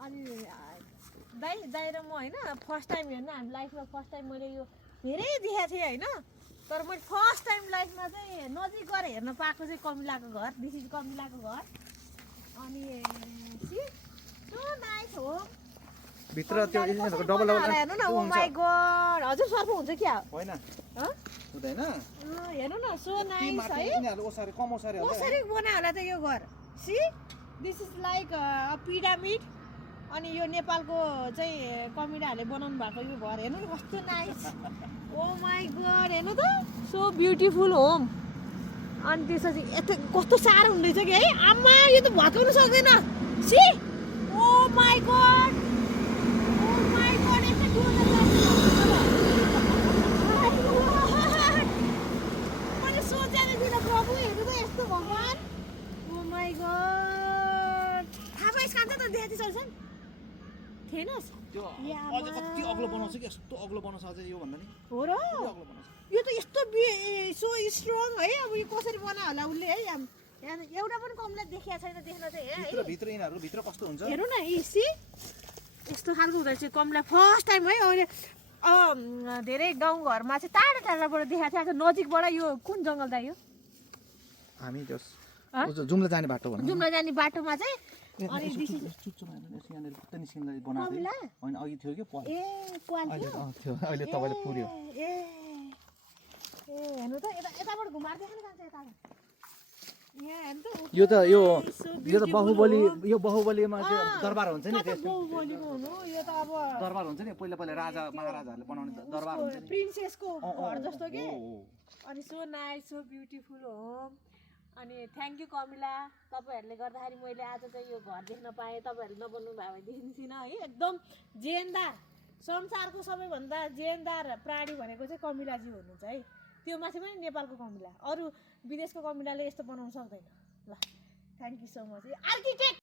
अनि दाइ र म होइन फर्स्ट टाइम हेर्नु हामी लाइफमा फर्स्ट टाइम मैले यो धेरै देखाएको थिएँ होइन तर मैले फर्स्ट टाइम लाइफमा चाहिँ नजिक गएर हेर्न पाएको चाहिँ कमिलाको घर दिस इज कमिलाको घर अनि सो नाइस हो भित्र त्यो डबल डबल हेर्नु न ओ माई गॉड हजुर सर्फ हुन्छ क्या होइन हुँदैन हेर्नु न सो नाइस है यिनीहरु ओसारे कम ओसारे होला कसरी बनायो होला त यो घर see this is like a pyramid अनि यो नेपालको चाहिँ कमिलाहरूले बनाउनु भएको यो घर हेर्नु न कस्तो नाइस ओ माई गॉड हेर्नु त सो ब्युटिफुल होम अनि त्यसपछि यता कस्तो साह्रो हुँदैछ कि है आमा यो त भत्काउनु सक्दैन सी ओ माई गॉड मैले सोचेको थिइनँ प्रभु हेर्नु त यस्तो भगवान् ओ माई गॉड थाहा पाइस खान्छ त देखाएको थिएछ थिएनस् त्यो अझ कति अग्लो बनाउँछ कि यस्तो अग्लो बनाउँछ अझ यो भन्दा नि हो र अग्लो बनाउँछ यो त यस्तो सो स्ट्रङ है अब यो कसरी बनायो होला उसले है एउटा पनि कमलाई देखेको छैन देख्न चाहिँ है भित्र यिनीहरु भित्र कस्तो हुन्छ हेर्नु न इसी यस्तो खालको हुँदो रहेछ कमला फर्स्ट टाइम है अहिले धेरै गाउँघरमा चाहिँ टाढा टाढाबाट देखाएको थियो नजिकबाट यो कुन जङ्गल दा यो हामी जस जुम्ला जाने बाटो भन्नु जुम्ला जाने बाटोमा चाहिँ अनि चुच्चो यहाँनिर पुत्ता निस्किनलाई बनाएको होइन अघि थियो कि ए पाल थियो थियो अहिले तपाईँले पुर्यो ए हेर्नु त यताबाट घुमाएर देखाउन जान्छ यताबाट यो त यो बाहुबलीमा चाहिँ दरबार हुन्छ नि त्यस्तो बाहुबलीको हुनु यो त अब दरबार हुन्छ नि पहिला पहिला राजा महाराजाहरूले बनाउने दरबार हुन्छ नि प्रिन्सेसको घर जस्तो के अनि so nice so beautiful home अनि थ्याङ्क यू कमिला तपाईँहरूले गर्दाखेरि मैले आज चाहिँ यो घर देख्न पाएँ तपाईँहरूले नबन्नु भयो भने देखिन्थिनँ है एकदम जेनदार संसारको सबैभन्दा जेनदार प्राणी भनेको चाहिँ कमिलाजी हुनुहुन्छ है त्यो माथि पनि नेपालको कमिला अरू विदेशको कमिलाले यस्तो बनाउन सक्दैन ल thank you so much architect